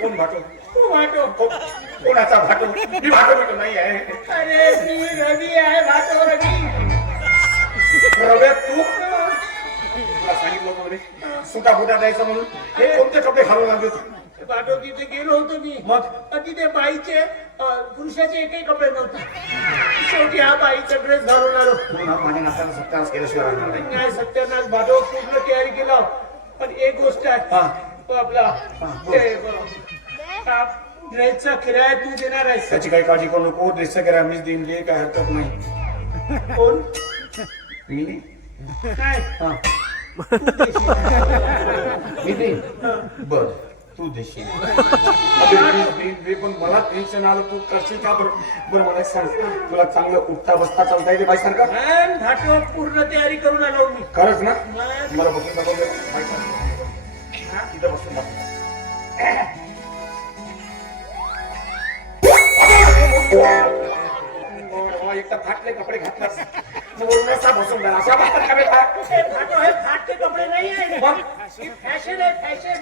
कोण भाटो? तू भाटो? कोणाचा भाटो? मी भाटो बिटो नाही आहे. अरे मी रवी आहे, भाटो रवी. रव्या तू तुला सांगितलं होतं रे सुटा फुटा द्यायचं म्हणून. हे कोणते कपडे घालून आले होते? भाटो तिथे गेलो होतो मी. मग तिथे बाईचे पुरुषाचे एकही कपडे नव्हते. शेवटी हा बाईचा ड्रेस घालून आलो. माझ्या नात्याला सत्यानाश केल्याशिवाय राहणार नाही. नाही सत्यानाश भाटो पूर्ण तयारी केला. पण एक गोष्ट आहे, तो आपला ड्रेसचा किराया तू देणार आहेस. त्याची काही काळजी करू नको. ड्रेसचा किराया मीच देईन रे, काय हरकत नाही. कोण? मी काय? मी देईन. बर तू देशील. पण मला टेन्शन आलं. तू करशील का? बरं मला सांग, तुला चांगलं उठता बसता चालता येते बाईसारखं? भाटो पूर्ण तयारी करून आलो मी. खरंच ना? मला बसून दाखव तिथं बसून दाखव. एकदा फाटले कपडे घातलास बसून अशा बसतात का बेटा? भाटो हे फाटके कपडे नाही आहे. फॅशन आहे, फॅशन.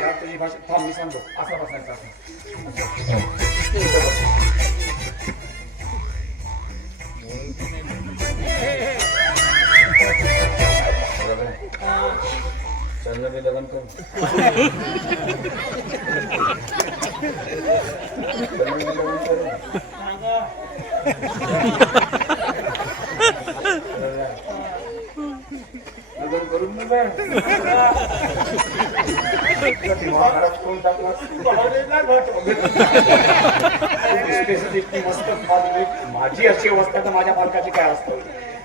यार तुझी भाषा थांब, मी सांगतो. असा बसायचा चल बे लगन कर. लगन करून ना मस्त. माझी अशी अवस्था तर माझ्या पालकाची काय असतं.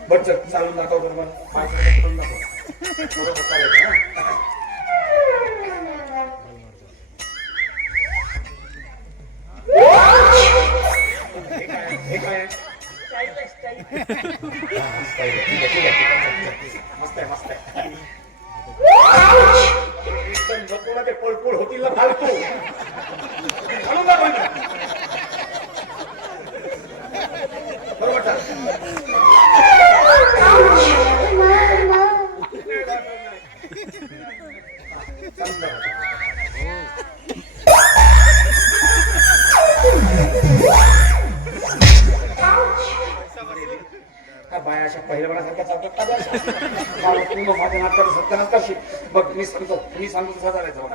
बट चालून दाखव बरोबर. हे काय मस्त आहे, मस्त आहे. नको ना ते पळपूळ होतील ना फालतू. म्हणून ना बरोबर. बाया अशा पहिल्यासारख्या चालतात. माझ्या नाटकाचं सत्यानाच करशील बघ. मी सांगतो तसा करायचं बघ.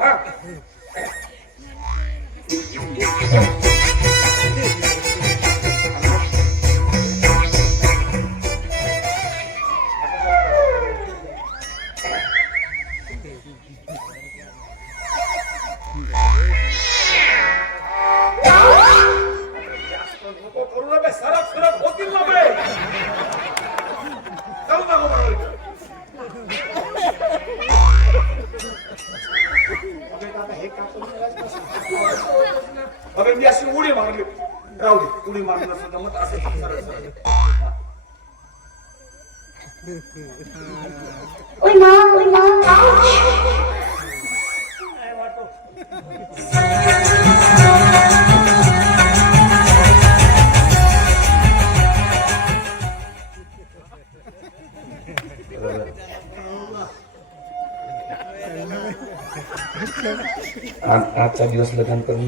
नको करू नका. सरक सरक होतील ना बे. चालू नको बरोबर. हे अरे मी अशी उडी मारली. राहू दे, उडी मारलं सुद्धा मग असं सरळ सरळ. आजचा दिवस लग्न करून